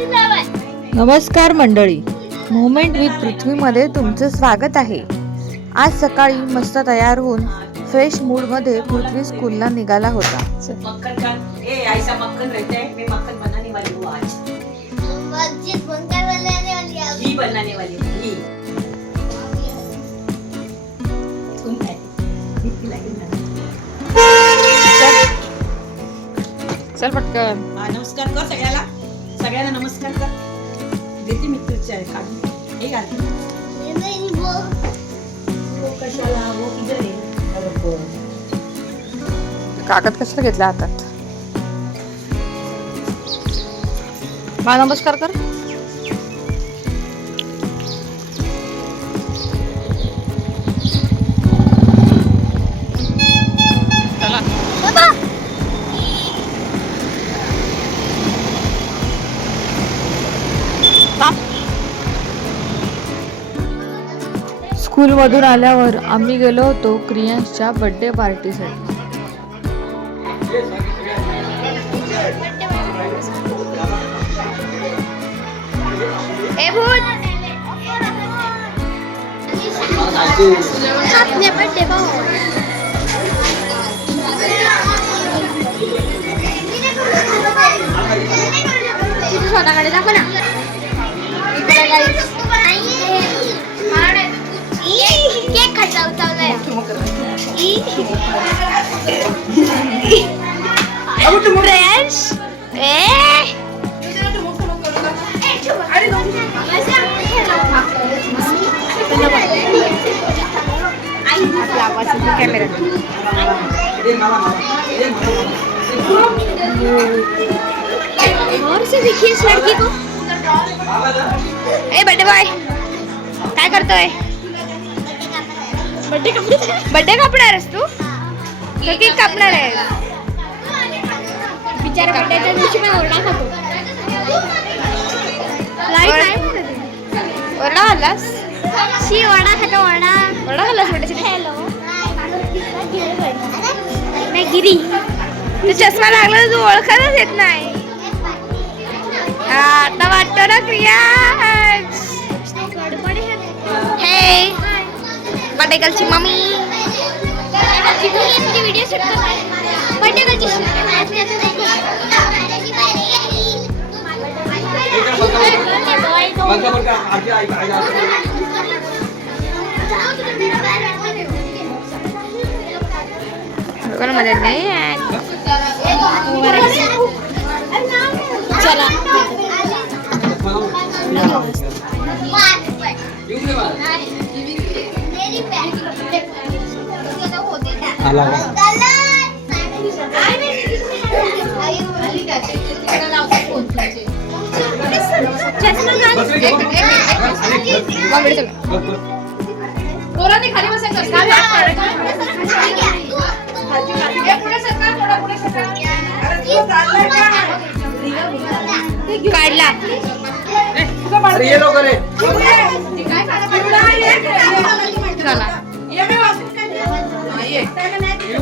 नमस्कार मंडळी. Movement with पृथ्वीमध्ये तुमचं स्वागत आहे. आज सकाळी मस्त तयार होऊन फ्रेश मूडमध्ये पृथ्वी स्कूलला निघाला होता. चल. पटकन. नमस्कार कर सगळ्याला. सगळ्यांना नमस्कार कर. देते मी तुझ्या काढून. हे घालते कशाला? किधर आहे अरे बरं. कागद कशाला घेतला हातात? मा नमस्कार कर. स्कूलमधून आल्यावर आम्ही गेलो होतो क्रियांशच्या बर्थडे पार्टीसाठी ए फ्रेंड्स ए. और से देखिए इस लड़की को। ए बर्थडे बॉय काय करतोय? बर्थडे बर्थडे कापणार आहेस तू? केक कापणार आहे? बिचारा बर्थडेच्या दिवशी ओरडा खातो. ओरडा खाल्लास? शी वडा खातो वडा वडा खाल्लास बर्थडेच्या हॅलो नाही गिरी तू चष्मा लागला तू ओळखतच येत नाही. आता वाटतो ना क्रिया. हे बटेकलची मम्मी व्हिडिओ शूट बरोबर मध्ये नाही चला काढला.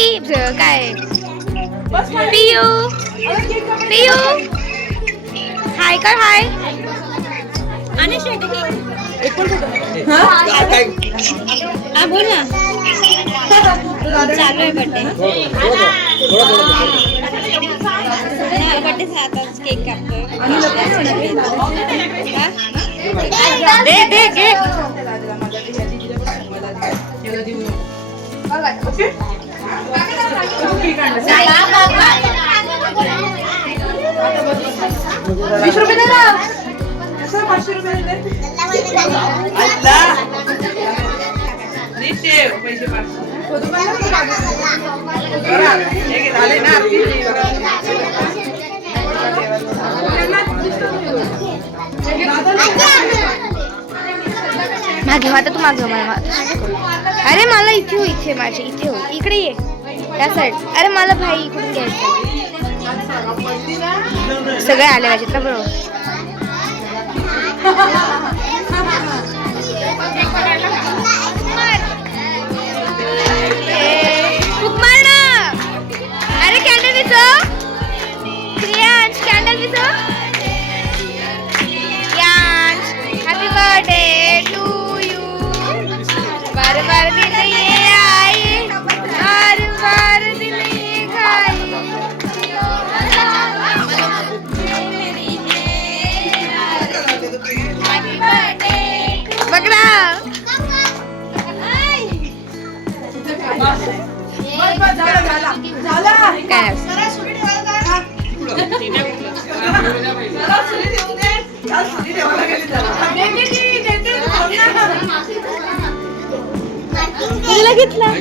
की काय पियू पियू हाय कर हाय हा? बोल ना. चालू आहे बर्थडे बर्थडे आताच केक कापतोय दे दे घे वीस रुपये दे ना पाचशे रुपये पैसे झाले ना मागे आता तू मागे मला अरे मला इथे हो, इथे माझे इथे हो. इकडे ये. या साईड अरे मला भाई इकडून घ्यायचं. सगळे आले पाहिजेत ना बरोबर. अरे कॅन्डल दिसो क्रियांश कॅन्डल दिसो काय? तुला घेतला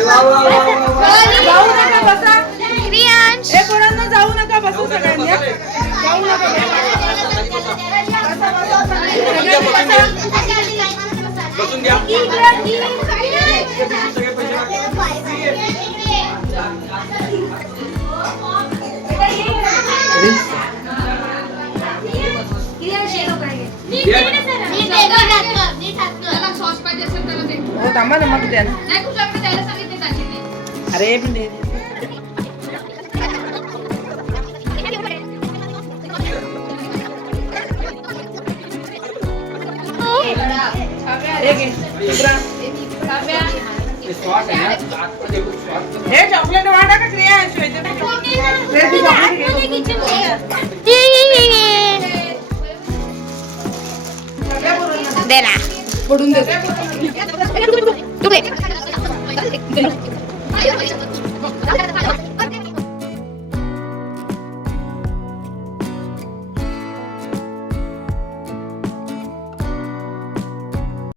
जाऊ जाऊ नका बसू सगळ्यांनी? जाऊ नका हो थांबा ना मग द्या ना. अरे पण हे चॉकलेट वाटा का क्रिया? दे ना. पडून दे.